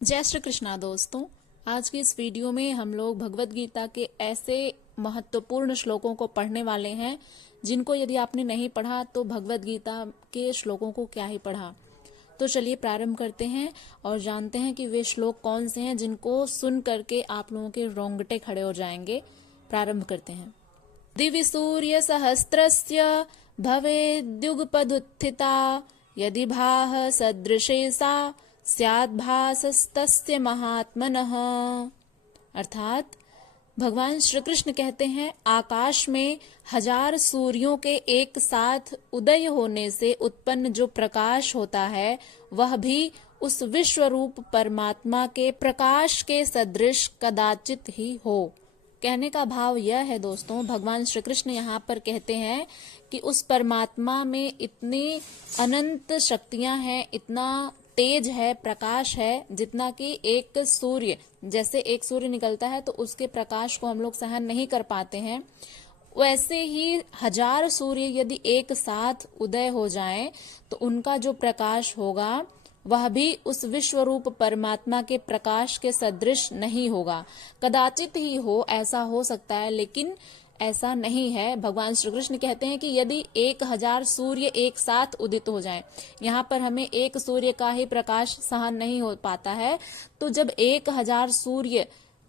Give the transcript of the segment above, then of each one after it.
जय श्री कृष्णा दोस्तों। आज की इस वीडियो में हम लोग भगवत गीता के ऐसे महत्वपूर्ण श्लोकों को पढ़ने वाले हैं जिनको यदि आपने नहीं पढ़ा तो भगवत गीता के श्लोकों को क्या ही पढ़ा। तो चलिए प्रारंभ करते हैं और जानते हैं कि वे श्लोक कौन से हैं जिनको सुन करके आप लोगों के रोंगटे खड़े हो जाएंगे। प्रारंभ करते हैं। दिवि सूर्य सहस्त्रस्य भवेद्युगपदुत्थिता यदि भाः सदृशे सा स्याद्भासस्तस्य महात्मनः। अर्थात भगवान श्री कृष्ण कहते हैं, आकाश में 1000 सूर्यों के एक साथ उदय होने से उत्पन्न जो प्रकाश होता है वह भी उस विश्व रूप परमात्मा के प्रकाश के सदृश कदाचित ही हो। कहने का भाव यह है दोस्तों, भगवान श्री कृष्ण यहाँ पर कहते हैं कि उस परमात्मा में इतनी अनंत शक्तियां हैं, इतना तेज है, प्रकाश है, जितना कि एक सूर्य, जैसे एक सूर्य निकलता है तो उसके प्रकाश को हम लोग सहन नहीं कर पाते हैं, वैसे ही 1000 सूर्य यदि एक साथ उदय हो जाएं तो उनका जो प्रकाश होगा वह भी उस विश्व रूप परमात्मा के प्रकाश के सदृश नहीं होगा। कदाचित ही हो, ऐसा हो सकता है, लेकिन ऐसा नहीं है। भगवान श्री कृष्ण कहते हैं कि यदि 1000 सूर्य एक साथ उदित हो जाएं, यहाँ पर हमें एक सूर्य का ही प्रकाश सहन नहीं हो पाता है, तो जब 1000 सूर्य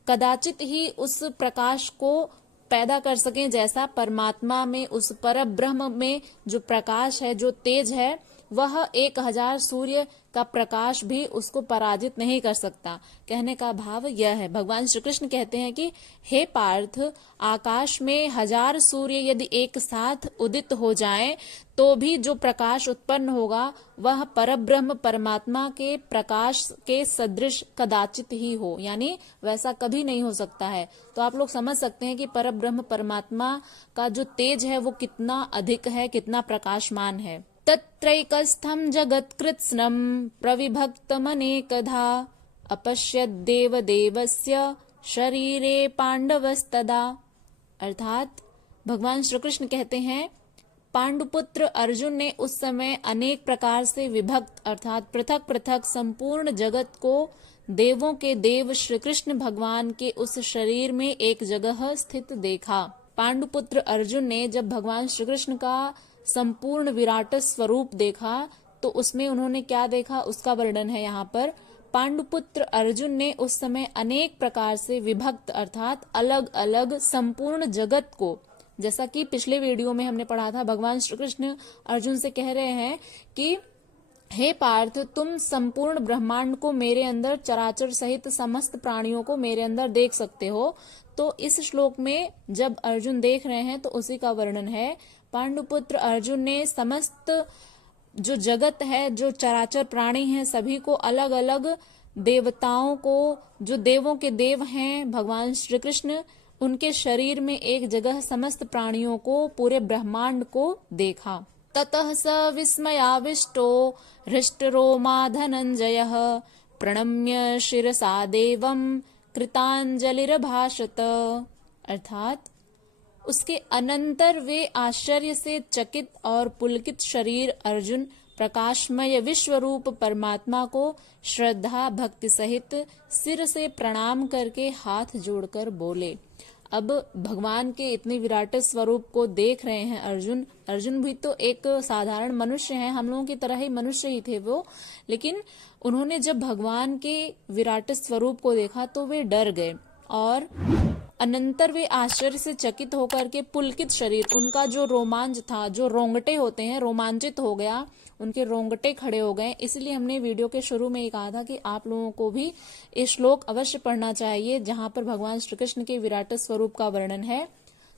कदाचित ही उस प्रकाश को पैदा कर सकें जैसा परमात्मा में, उस पर ब्रह्म में जो प्रकाश है, जो तेज है, वह 1000 सूर्य का प्रकाश भी उसको पराजित नहीं कर सकता। कहने का भाव यह है, भगवान श्री कृष्ण कहते हैं कि हे पार्थ, आकाश में 1000 सूर्य यदि एक साथ उदित हो जाएं तो भी जो प्रकाश उत्पन्न होगा वह परब्रह्म परमात्मा के प्रकाश के सदृश कदाचित ही हो, यानी वैसा कभी नहीं हो सकता है। तो आप लोग समझ सकते हैं कि परब्रह्म परमात्मा का जो तेज है वो कितना अधिक है, कितना प्रकाशमान है। तत्रैकस्थं जगत्कृत्स्नं प्रविभक्तमनेकधा अपश्यद्देव देवस्य शरीरे पांडवस्तदा। अर्थात भगवान श्री कृष्ण कहते हैं, पांडुपुत्र अर्जुन ने उस समय अनेक प्रकार से विभक्त अर्थात पृथक पृथक संपूर्ण जगत को देवों के देव श्री कृष्ण भगवान के उस शरीर में एक जगह स्थित देखा। पांडुपुत्र अर्जुन ने जब भगवान श्री कृष्ण का संपूर्ण विराट स्वरूप देखा तो उसमें उन्होंने क्या देखा, उसका वर्णन है यहाँ पर। पांडुपुत्र अर्जुन ने उस समय अनेक प्रकार से विभक्त अर्थात अलग अलग संपूर्ण जगत को, जैसा कि पिछले वीडियो में हमने पढ़ा था, भगवान श्री कृष्ण अर्जुन से कह रहे हैं कि हे पार्थ, तुम संपूर्ण ब्रह्मांड को मेरे अंदर, चराचर सहित समस्त प्राणियों को मेरे अंदर देख सकते हो। तो इस श्लोक में जब अर्जुन देख रहे हैं तो उसी का वर्णन है। पांडुपुत्र अर्जुन ने समस्त जो जगत है, जो चराचर प्राणी हैं, सभी को अलग अलग देवताओं को, जो देवों के देव हैं भगवान श्री कृष्ण, उनके शरीर में एक जगह समस्त प्राणियों को, पूरे ब्रह्मांड को देखा। ततः स विस्मयाविष्टो हृष्टरोमा धनंजयः प्रणम्य शिरसा देवं कृतांजलिरभाषत। अर्थात उसके अनंतर वे आश्चर्य से चकित और पुलकित शरीर अर्जुन प्रकाशमय विश्वरूप परमात्मा को श्रद्धा भक्ति सहित सिर से प्रणाम करके हाथ जोड़कर बोले। अब भगवान के इतने विराट स्वरूप को देख रहे हैं अर्जुन। अर्जुन भी तो एक साधारण मनुष्य हैं, हम लोगों की तरह ही मनुष्य ही थे वो, लेकिन उन्होंने जब भगवान के विराट स्वरूप को देखा तो वे डर गए और अनंतर वे आश्चर्य से चकित होकर के पुलकित शरीर, उनका जो रोमांच था, जो रोंगटे होते हैं, रोमांचित हो गया, उनके रोंगटे खड़े हो गए। इसलिए हमने वीडियो के शुरू में ही कहा था कि आप लोगों को भी ये श्लोक अवश्य पढ़ना चाहिए जहां पर भगवान श्री कृष्ण के विराट स्वरूप का वर्णन है।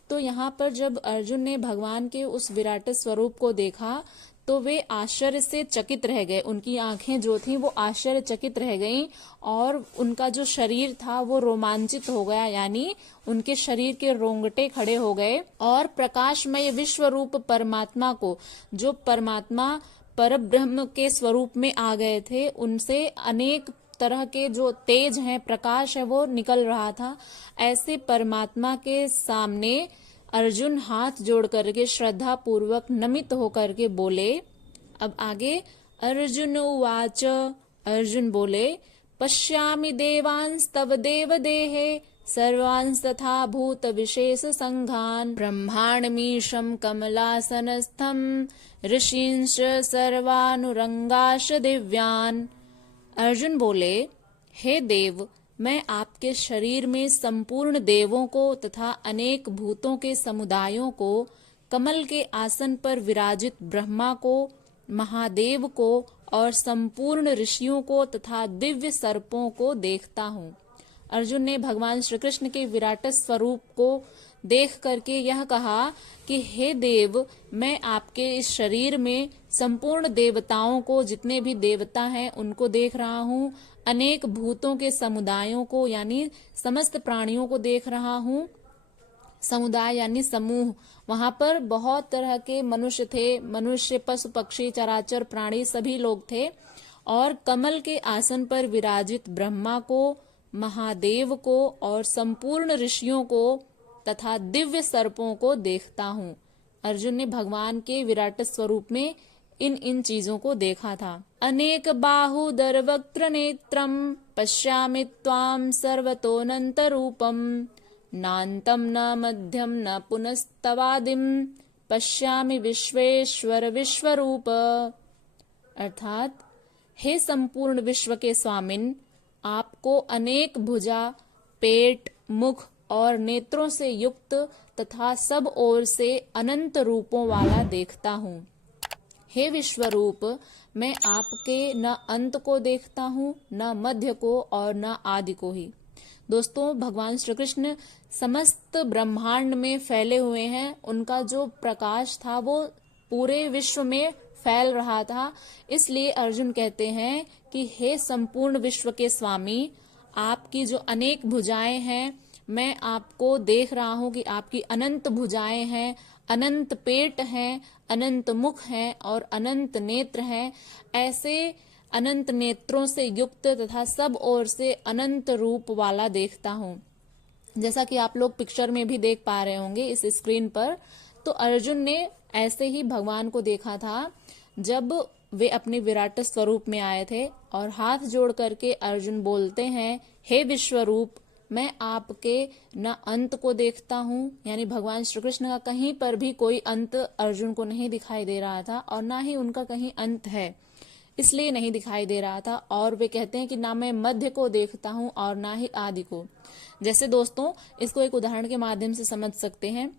तो यहाँ पर जब अर्जुन ने भगवान के उस विराट स्वरूप को देखा तो वे आश्चर्य से चकित रह गए, उनकी आंखें जो थी वो आश्चर्यचकित रह गईं और उनका जो शरीर था वो रोमांचित हो गया, यानी उनके शरीर के रोंगटे खड़े हो गए और प्रकाशमय विश्व रूप परमात्मा को, जो परमात्मा पर ब्रह्म के स्वरूप में आ गए थे, उनसे अनेक तरह के जो तेज हैं, प्रकाश है, वो निकल रहा था। ऐसे परमात्मा के सामने अर्जुन हाथ जोड़ करके श्रद्धा पूर्वक नमित होकर के बोले। अब आगे अर्जुन उवाच, अर्जुन बोले, पश्यामि देवांस्तव देवदेहे सर्वांस्तथा भूत विशेष संघान ब्रह्मांडमीशं कमलासनस्थं ऋषींश्च सर्वानुरंगाश दिव्यान। अर्जुन बोले, हे देव, मैं आपके शरीर में संपूर्ण देवों को तथा अनेक भूतों के समुदायों को, कमल के आसन पर विराजित ब्रह्मा को, महादेव को और संपूर्ण ऋषियों को तथा दिव्य सर्पों को देखता हूँ। अर्जुन ने भगवान श्री कृष्ण के विराट स्वरूप को देख करके यह कहा कि हे देव, मैं आपके इस शरीर में संपूर्ण देवताओं को, जितने भी देवता हैं उनको देख रहा हूँ, अनेक भूतों के समुदायों को यानी समस्त प्राणियों को देख रहा हूँ। समुदाय यानी समूह, वहां पर बहुत तरह के मनुष्य थे, मनुष्य, पशु, पक्षी, चराचर प्राणी सभी लोग थे। और कमल के आसन पर विराजित ब्रह्मा को, महादेव को और संपूर्ण ऋषियों को तथा दिव्य सर्पों को देखता हूँ। अर्जुन ने भगवान के विराट स्वरूप में इन चीजों को देखा था। अनेक बाहुदर वक्त्र नेत्रम पश्यामि त्वाम सर्वतोऽनंत रूपम नान्तं न मध्यम न पुनस्तवादिम पश्यामि विश्वेश्वर विश्वरूप। अर्थात, हे संपूर्ण विश्व के स्वामिन, आपको अनेक भुजा, पेट, मुख और नेत्रों से युक्त तथा सब ओर से अनंत रूपों वाला देखता हूँ। हे विश्वरूप, मैं आपके न अंत को देखता हूँ, न मध्य को और न आदि को ही। दोस्तों, भगवान श्री कृष्ण समस्त ब्रह्मांड में फैले हुए हैं। उनका जो प्रकाश था वो पूरे विश्व में फैल रहा था। इसलिए अर्जुन कहते हैं कि हे संपूर्ण विश्व के स्वामी, आपकी जो अनेक भुजाएं हैं, मैं आपको देख रहा हूं कि आपकी अनंत भुजाएं हैं, अनंत पेट हैं, अनंत मुख हैं और अनंत नेत्र हैं। ऐसे अनंत नेत्रों से युक्त तथा सब ओर से अनंत रूप वाला देखता हूँ। जैसा कि आप लोग पिक्चर में भी देख पा रहे होंगे इस स्क्रीन पर, तो अर्जुन ने ऐसे ही भगवान को देखा था जब वे अपने विराट स्वरूप में आए थे। और हाथ जोड़ करके अर्जुन बोलते हैं, हे विश्वरूप, मैं आपके न अंत को देखता हूँ, यानी भगवान श्री कृष्ण का कहीं पर भी कोई अंत अर्जुन को नहीं दिखाई दे रहा था और ना ही उनका कहीं अंत है, इसलिए नहीं दिखाई दे रहा था। और वे कहते हैं कि ना मैं मध्य को देखता हूँ और ना ही आदि को। जैसे दोस्तों, इसको एक उदाहरण के माध्यम से समझ सकते हैं।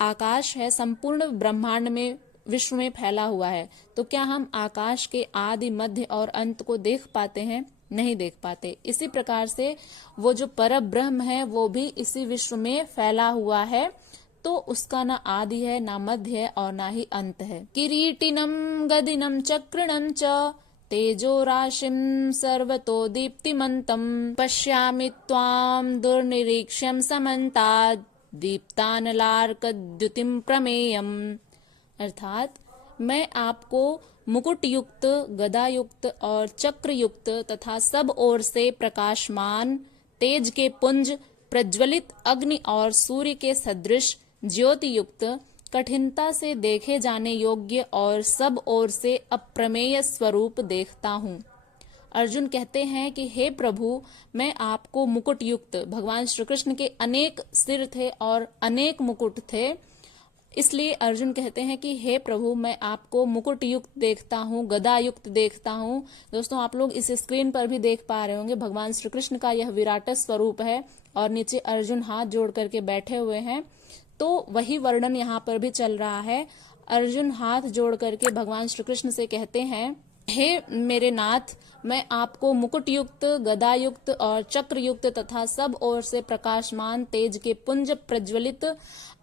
आकाश है, संपूर्ण ब्रह्मांड में, विश्व में फैला हुआ है, तो क्या हम आकाश के आदि, मध्य और अंत को देख पाते हैं? नहीं देख पाते। इसी प्रकार से वो जो पर ब्रह्म है वो भी इसी विश्व में फैला हुआ है, तो उसका ना आदि है, ना मध्य है और ना ही अंत है। किरीटिनम गदिनम चक्रणम च तेजो राशिम सर्वतो दीप्तिमंतम पश्यामि त्वाम दुर्निरीक्ष्यम समन्तात् दीप्तानलार्कद्युतिम प्रमेयम। अर्थात, मैं आपको मुकुट युक्त, गदा युक्त और चक्र युक्त तथा सब ओर से प्रकाशमान, तेज के पुंज, प्रज्वलित अग्नि और सूर्य के सदृश ज्योति युक्त, कठिनता से देखे जाने योग्य और सब ओर से अप्रमेय स्वरूप देखता हूँ। अर्जुन कहते हैं कि हे प्रभु, मैं आपको मुकुट युक्त, भगवान श्री कृष्ण के अनेक सिर थे और अनेक मुकुट थे, इसलिए अर्जुन कहते हैं कि हे प्रभु, मैं आपको मुकुट युक्त देखता हूँ, गदा युक्त देखता हूँ। दोस्तों, आप लोग इस स्क्रीन पर भी देख पा रहे होंगे, भगवान श्री कृष्ण का यह विराट स्वरूप है और नीचे अर्जुन हाथ जोड़ करके बैठे हुए हैं। तो वही वर्णन यहाँ पर भी चल रहा है। अर्जुन हाथ जोड़ करके भगवान श्री कृष्ण से कहते हैं, हे मेरे नाथ, मैं आपको मुकुट युक्त, गदा युक्त और चक्र युक्त तथा सब ओर से प्रकाशमान, तेज के पुंज, प्रज्वलित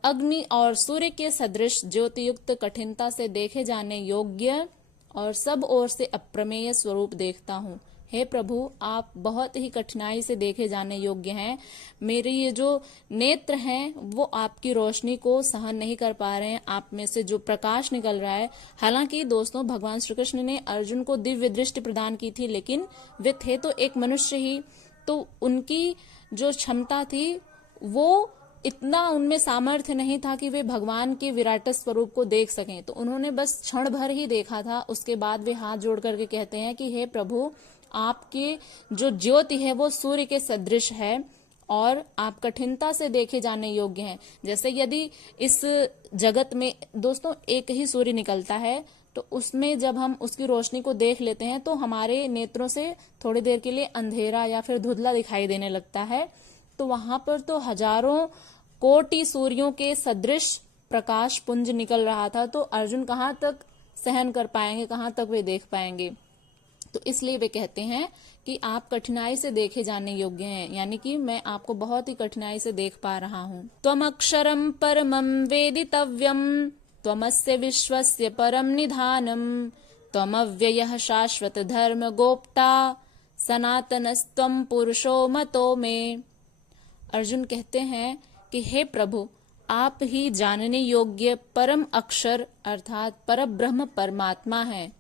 अग्नि और सूर्य के सदृश ज्योति युक्त, कठिनता से देखे जाने योग्य और सब ओर से अप्रमेय स्वरूप देखता हूँ। हे प्रभु, आप बहुत ही कठिनाई से देखे जाने योग्य हैं। मेरे ये जो नेत्र हैं वो आपकी रोशनी को सहन नहीं कर पा रहे हैं, आप में से जो प्रकाश निकल रहा है। हालांकि दोस्तों, भगवान श्री कृष्ण ने अर्जुन को दिव्य दृष्टि प्रदान की थी, लेकिन वे थे तो एक मनुष्य ही, तो उनकी जो क्षमता थी वो इतना उनमें सामर्थ्य नहीं था कि वे भगवान के विराट स्वरूप को देख सकें। तो उन्होंने बस क्षण भर ही देखा था। उसके बाद वे हाथ जोड़ करके कहते हैं कि हे प्रभु, आपकी जो ज्योति है वो सूर्य के सदृश है और आप कठिनता से देखे जाने योग्य हैं। जैसे यदि इस जगत में दोस्तों एक ही सूर्य निकलता है तो उसमें जब हम उसकी रोशनी को देख लेते हैं तो हमारे नेत्रों से थोड़ी देर के लिए अंधेरा या फिर धुंधला दिखाई देने लगता है। तो वहां पर तो हजारों कोटि सूर्यों के सदृश प्रकाश पुंज निकल रहा था। तो अर्जुन कहाँ तक सहन कर पाएंगे, कहाँ तक वे देख पाएंगे। तो इसलिए वे कहते हैं कि आप कठिनाई से देखे जाने योग्य हैं, यानी कि मैं आपको बहुत ही कठिनाई से देख पा रहा हूँ। त्वम अक्षरम परमं वेदितव्यम त्वमस्य विश्वस्य परम निधानम त्वमव्ययः शाश्वत धर्म गोप्ता सनातनस्त्वं पुरुषो मतो में। अर्जुन कहते हैं कि हे प्रभु, आप ही जानने योग्य परम अक्षर अर्थात परब्रह्म परमात्मा हैं।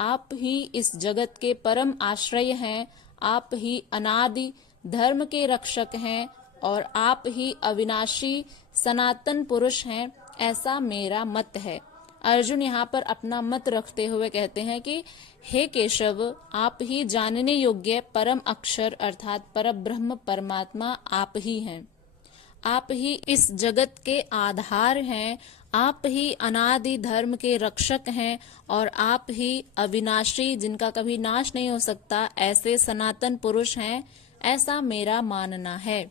आप ही इस जगत के परम आश्रय हैं। आप ही अनादि धर्म के रक्षक हैं और आप ही अविनाशी सनातन पुरुष हैं, ऐसा मेरा मत है। अर्जुन यहाँ पर अपना मत रखते हुए कहते हैं कि हे केशव, आप ही जानने योग्य परम अक्षर अर्थात परब्रह्म परमात्मा आप ही हैं। आप ही इस जगत के आधार हैं। आप ही अनादि धर्म के रक्षक हैं और आप ही अविनाशी, जिनका कभी नाश नहीं हो सकता, ऐसे सनातन पुरुष हैं, ऐसा मेरा मानना है।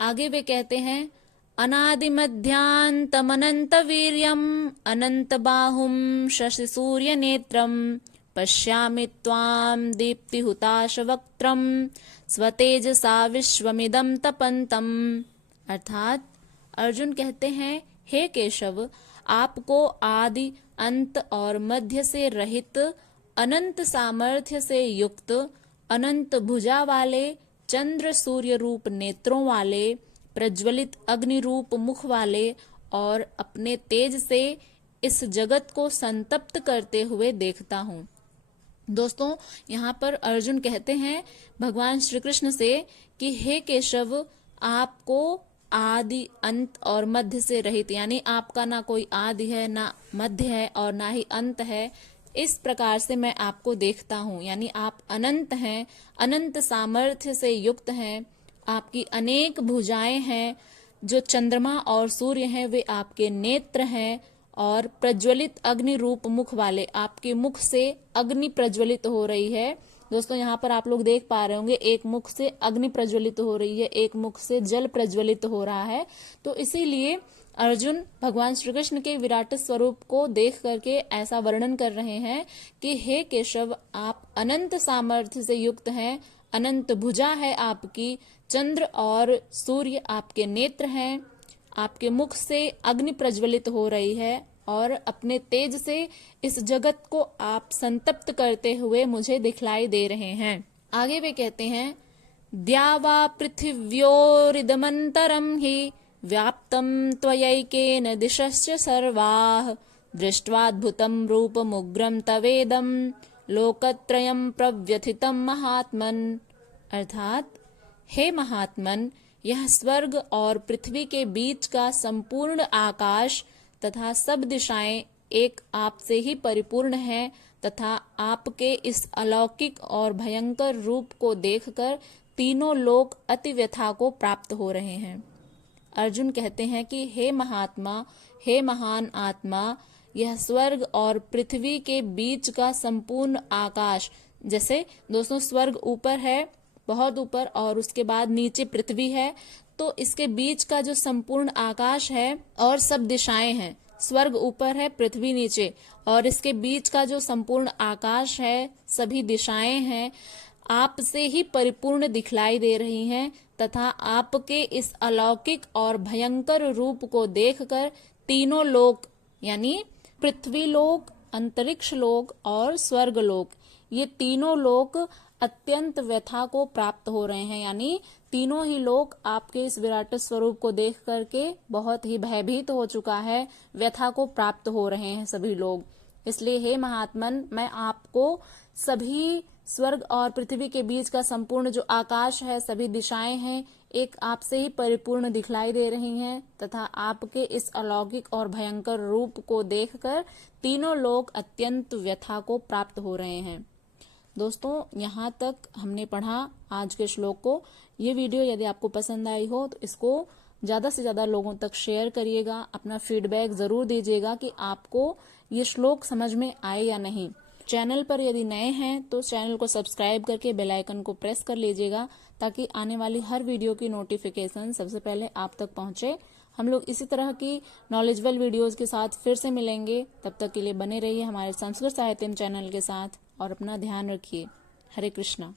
आगे वे कहते हैं अनादि मध्यांतमनंत वीर्यम अनंत बाहुम शशि सूर्य नेत्रम पश्यामि त्वाम दीप्ति हुताश वक्त्रम स्वतेजसा विश्वमिदं तपन्तम। अर्थात अर्जुन कहते हैं हे केशव, आपको आदि अंत और मध्य से रहित अनंत सामर्थ्य से युक्त अनंत भुजा वाले चंद्र सूर्य रूप नेत्रों वाले प्रज्वलित अग्नि रूप मुख वाले और अपने तेज से इस जगत को संतप्त करते हुए देखता हूँ। दोस्तों यहाँ पर अर्जुन कहते हैं भगवान श्री कृष्ण से कि हे केशव, आपको आदि अंत और मध्य से रहित, यानी आपका ना कोई आदि है, ना मध्य है और ना ही अंत है, इस प्रकार से मैं आपको देखता हूँ। यानी आप अनंत हैं, अनंत सामर्थ्य से युक्त हैं, आपकी अनेक भुजाएं हैं, जो चंद्रमा और सूर्य हैं वे आपके नेत्र हैं और प्रज्वलित अग्नि रूप मुख वाले, आपके मुख से अग्नि प्रज्वलित हो रही है। दोस्तों यहाँ पर आप लोग देख पा रहे होंगे, एक मुख से अग्नि प्रज्वलित हो रही है, एक मुख से जल प्रज्वलित हो रहा है। तो इसीलिए अर्जुन भगवान श्री कृष्ण के विराट स्वरूप को देख करके ऐसा वर्णन कर रहे हैं कि हे केशव, आप अनंत सामर्थ्य से युक्त हैं, अनंत भुजा है आपकी, चंद्र और सूर्य आपके नेत्र हैं, आपके मुख से अग्नि प्रज्वलित हो रही है और अपने तेज से इस जगत को आप संतप्त करते हुए मुझे दिखलाई दे रहे हैं। आगे वे कहते हैं द्यावा पृथिव्योरिदमन्तरं हि व्याप्तं त्वयैकेन दिशश्च सर्वाः दृष्ट्वाद्भुतं रूपमुग्रं तवेदं लोकत्रयं प्रव्यथितं महात्मन्। अर्थात हे महात्मन, यह स्वर्ग और पृथ्वी के बीच का संपूर्ण आकाश तथा सब दिशाएं एक आपसे ही परिपूर्ण है तथा आपके इस अलौकिक और भयंकर रूप को देखकर तीनों लोक अति व्यथा को प्राप्त हो रहे हैं। अर्जुन कहते हैं कि हे महात्मा, हे महान आत्मा, यह स्वर्ग और पृथ्वी के बीच का संपूर्ण आकाश, जैसे दोस्तों स्वर्ग ऊपर है, बहुत ऊपर, और उसके बाद नीचे पृथ्वी है, तो इसके बीच का जो संपूर्ण आकाश है और सब दिशाएं हैं, स्वर्ग ऊपर है, पृथ्वी नीचे, और इसके बीच का जो संपूर्ण आकाश है, सभी दिशाएं हैं, आपसे ही परिपूर्ण दिखलाई दे रही हैं तथा आपके इस अलौकिक और भयंकर रूप को देखकर तीनों लोक, यानी पृथ्वी लोक, अंतरिक्ष लोक और स्वर्ग लोक, ये तीनों लोक अत्यंत व्यथा को प्राप्त हो रहे हैं। यानी तीनों ही लोग आपके इस विराट स्वरूप को देख करके बहुत ही भयभीत हो चुका है, व्यथा को प्राप्त हो रहे हैं सभी लोग। इसलिए हे महात्मन, मैं आपको सभी स्वर्ग और पृथ्वी के बीच का संपूर्ण जो आकाश है, सभी दिशाएं हैं, एक आपसे ही परिपूर्ण दिखलाई दे रही हैं तथा आपके इस अलौकिक और भयंकर रूप को देखकर तीनों लोग अत्यंत व्यथा को प्राप्त हो रहे हैं। दोस्तों, यहाँ तक हमने पढ़ा आज के श्लोक को। ये वीडियो यदि आपको पसंद आई हो तो इसको ज्यादा से ज्यादा लोगों तक शेयर करिएगा। अपना फीडबैक जरूर दीजिएगा कि आपको ये श्लोक समझ में आए या नहीं। चैनल पर यदि नए हैं तो चैनल को सब्सक्राइब करके बेल आइकन को प्रेस कर लीजिएगा, ताकि आने वाली हर वीडियो की नोटिफिकेशन सबसे पहले आप तक पहुंचे। हम लोग इसी तरह की नॉलेजेबल वीडियोस के साथ फिर से मिलेंगे। तब तक के लिए बने रहिए हमारे संस्कृत साहित्यम चैनल के साथ और अपना ध्यान रखिए। हरे कृष्णा।